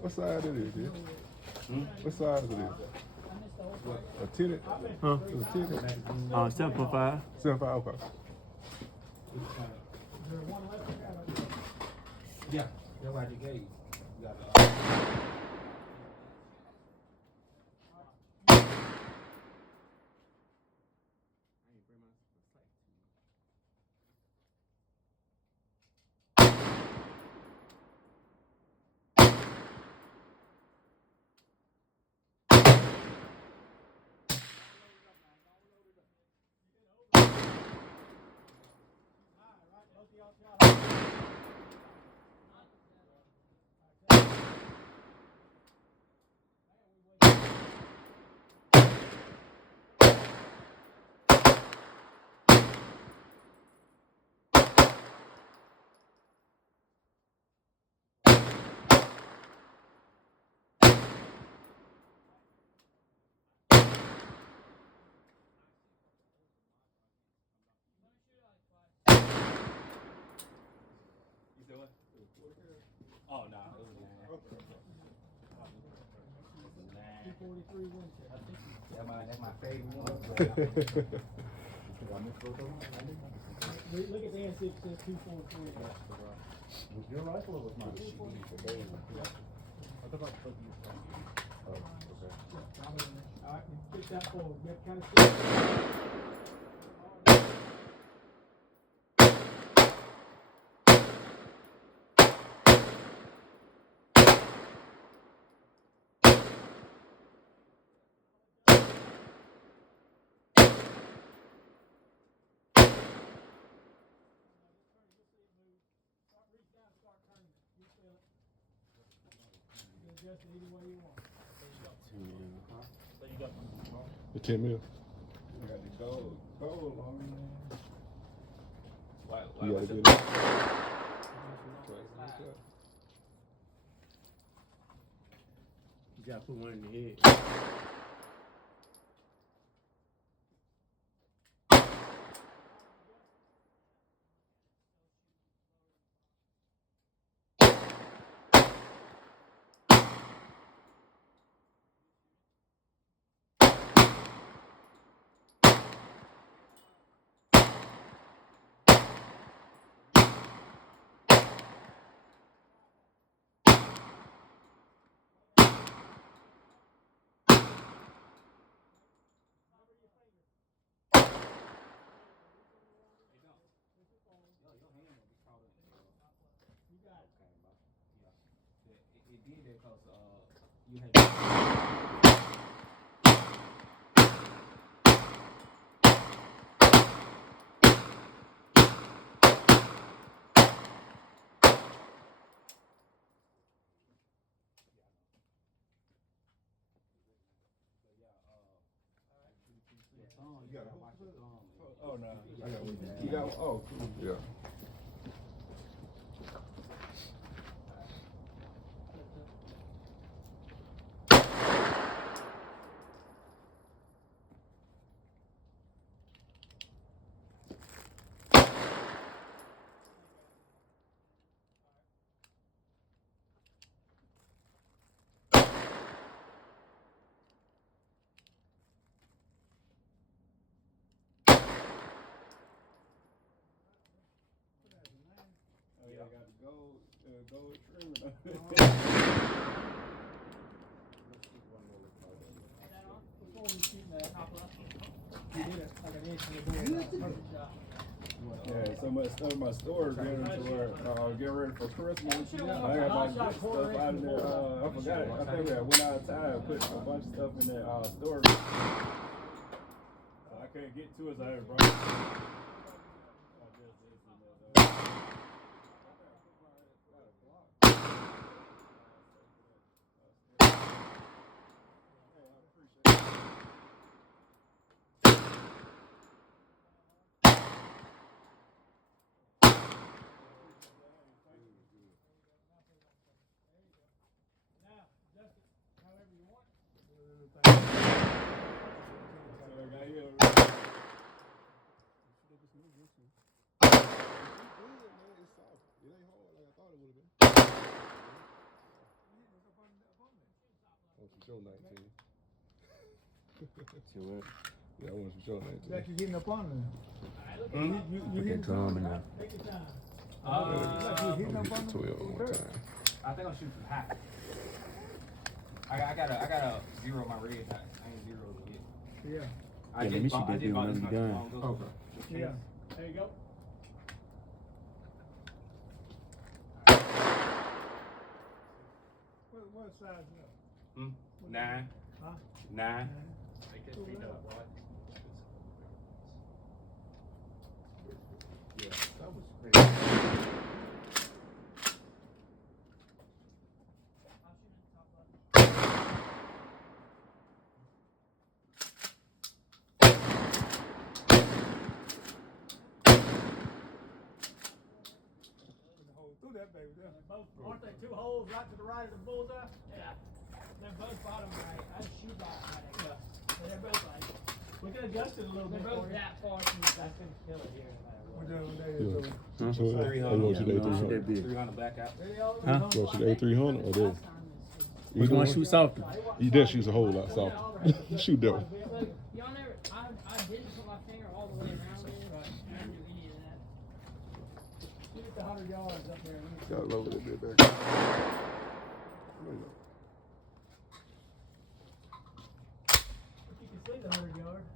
What size it is, dude? What size it is? A titty? Huh? It's a titty? 7.5. 7.5, okay. Yeah, that's why you gave. Oh, no. That's my favorite one. Look at the answer, it says 243. Was your rifle or was mine? I thought I put you. Oh, okay. All right, get that forward. Get kind of adjust it any way you want. The 10 mil. I got the gold on me. Why You gotta was get it? it. You gotta put one in the head. It did that because you had. You gotta watch your thumb. Oh no, I got one. You got one? Oh, cool. Yeah. Oh yeah, I got the gold trim. Before we shoot that hopper, you did it like an inch in the board. Perfect shot. Yeah, so much stuff in my storage getting to where getting ready for Christmas. I got my good stuff out in there. I forgot it. I think I went out of time, put a bunch of stuff in there storage. I couldn't get to it, so I had to bring it. It's good, man. It's soft. It ain't hard like I thought it would have been. I want you to show 19. See what? Yeah, I want you to show 19. Like you're getting up on them. You Look at Tom now. Take your time. I'm gonna get to 12 one more time. I think I'll shoot from half. I gotta zero my red. I ain't zero yet. Yeah. I Yeah, let did me buy- shoot I that did thing buy when this I'm not done. too long ago. Okay. Yeah. There you go. What size is that? 9. Huh? 9. Make that feet up, right? Yeah, that was crazy. Through that baby there. Both, aren't they two holes right to the right of the bullseye? Yeah. They're both bottom right. I shoot by right. Yeah. But they're both right. We can adjust it a little bit. They're both that far from the back. Kill it here. Yeah. So, I want you to That A300. big. 300 back out. Huh? You want you to A300 or this? Which one shoot softer? That shoots a whole lot softer. Shoot that one. Y'all never, I didn't put my finger all the way around it, but I didn't do any of that. You get the 100 yards up there. Got lower that bit back. There you go. You can see the 100 yards.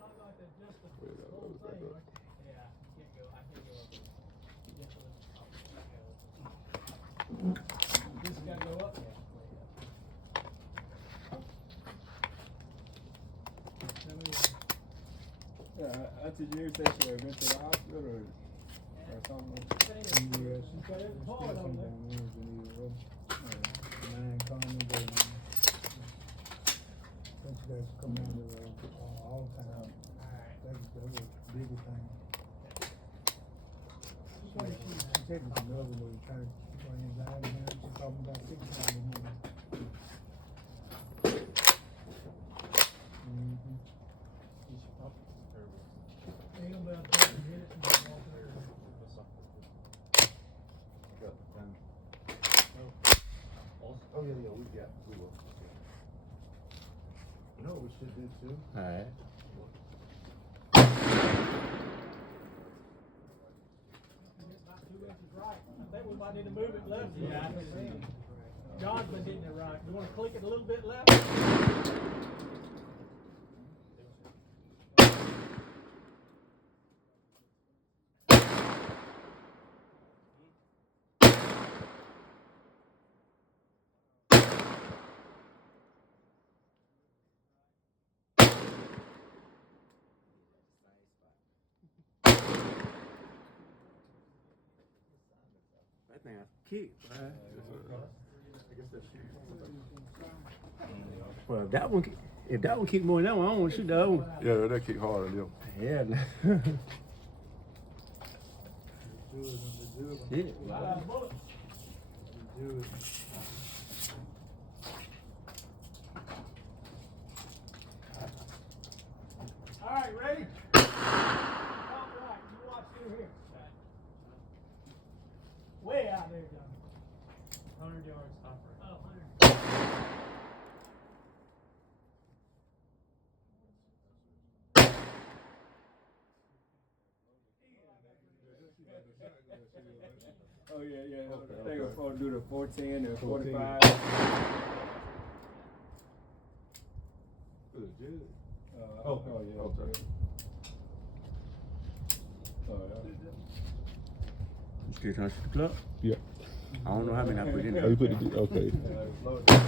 Not like that, just the Wait, that whole loads back thing. up. Right? Yeah, you can't go. I can't go up there. Just a little up. This has got to go up. Yeah. Yeah, after you say she went to the hospital or something. Yeah, she's got it hard on there. Come down to all time. That's the biggest thing. She said it's another way to try to keep her anxiety down. She's talking about 6 times a month. Ain't gonna be able to hit it and then walk there. Oh, yeah, we will. You know what we should do too? Alright. It's about 2 inches right. I think we might need to move it left. Yeah, I think John's been hitting it right. You wanna click it a little bit left? That thing has kick, man. Well, if that one kick more than that one, I don't want to shoot the other one. Yeah, that kick harder than them. Yeah. Shit. Bullet. All right, ready? Top right. You watch through here. Way out there, John. 100 yards, top right. Oh, 100. Oh yeah, yeah. I think I'm supposed to do the 410 and 45. Legit. Oh yeah. Okay. Oh yeah. You still trying to shoot the club? Yeah. I don't know how many I put in Oh, there. you put it, okay. Yeah, it's loaded. Got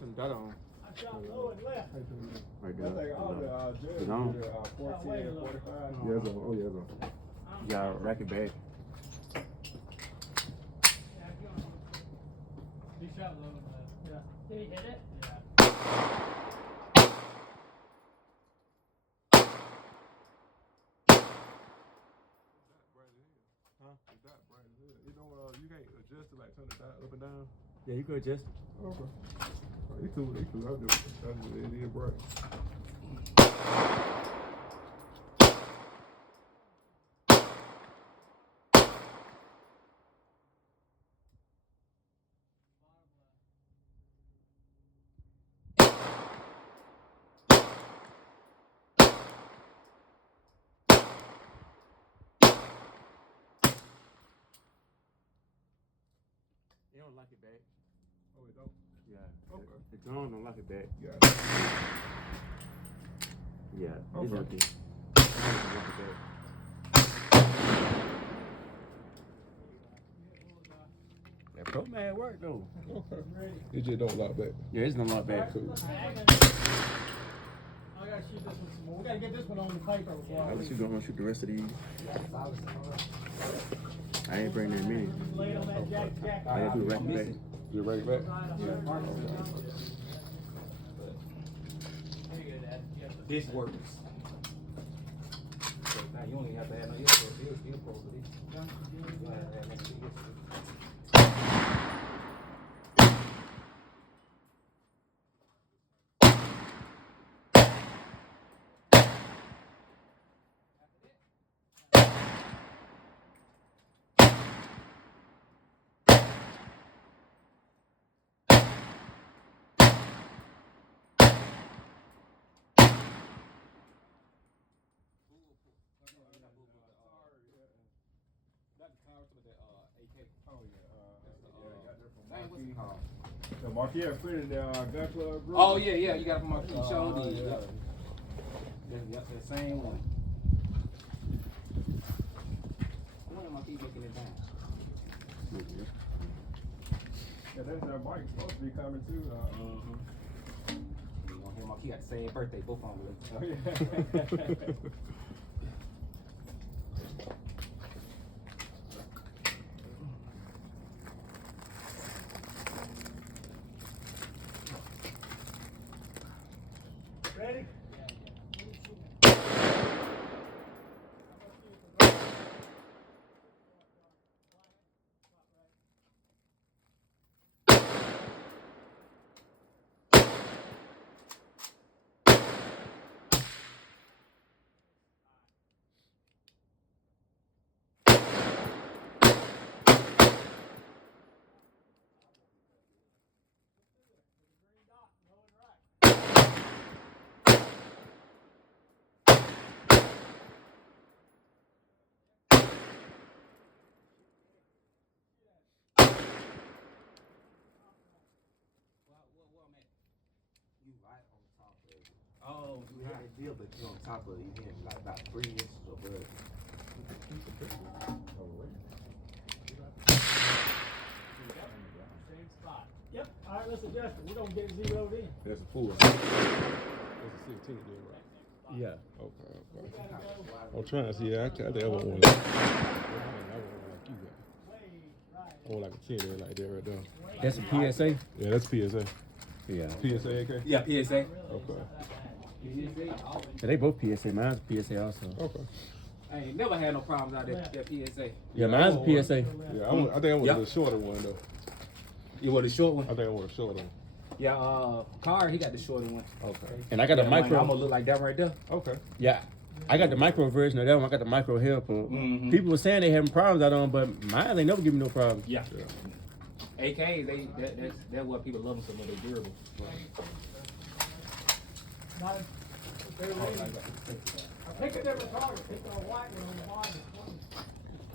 some dot on. I shot low and left. Right I there. think all the judges do No. the 410 and 45. Yeah, it's on. Oh, yeah, it's on. You got a racket bag. Yeah, if you want to. He shot low and left. Yeah. Did he hit it? Yeah. Huh? The dot bright as hell. You know, you can't adjust it, like turn the dot up and down. Yeah, you could adjust. Okay. They cool. I do it. It is bright. don't like it back. Oh, it don't? Yeah. Okay. The drone don't like it back. Yeah. Yeah. Okay. It's empty. It don't like it back. That Pro Man work though. Okay. It just don't lock back. Yeah, it's don't lock back. Cool. I gotta shoot this one some more. We gotta get this one on the paper before How was you gonna shoot the rest of these? I ain't bring that many. lay it on that jack. I had to do rack back. You ready back? This works. So now you don't even have to add no earphones for this. You don't have to add no earphones. The Marquis had put it in the gun club group. Oh yeah, yeah, you got it from my key. Show Oh, the yeah. Yep, that same one. When am I keep making it down? Yeah, that's that Mike's supposed to be coming too. You gonna hear my key got the same birthday, both on them. Oh, yeah. Ready? You right on top of it. Oh, you had a deal, but you on top of it. You hit like about 3 inches above it. Same spot. Yep. All right, let's adjust it. We're gonna get it zeroed in. That's a full. That's a 16 then, right? Yeah. Okay. We Okay. gotta go I'm trying to see. I think I want one like, I want like you got. way right. I want like a 10 there, like that right there. That's a PSA? Yeah, that's PSA. Yeah. PSA, AK? Yeah, PSA. Okay. Yeah, they both PSA. Mine's PSA also. Okay. I ain't never had no problems out there. That PSA. Yeah, mine's I want PSA. Yeah, I think I want Yep. the shorter one though. You want the short one? I think I want a shorter one. Yeah, Car, he got the shorter one. Okay. And I got the I'm micro. gonna look like that right there. Okay. Yeah. I got the micro version of that one. I got the micro helper. Mhm. People were saying they having problems out on, but mine ain't never give me no problems. Yeah. Yeah. AKs, that's what people love them so much. They durable. Not, they're ready. I pick a different color. Pick the white one on the bottom.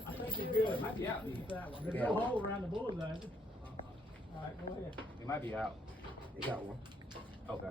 I think you're good. Might be out. Use that one. There's Yeah. no hole around the bullseye. All right, go ahead. It might be out. They got one. Okay.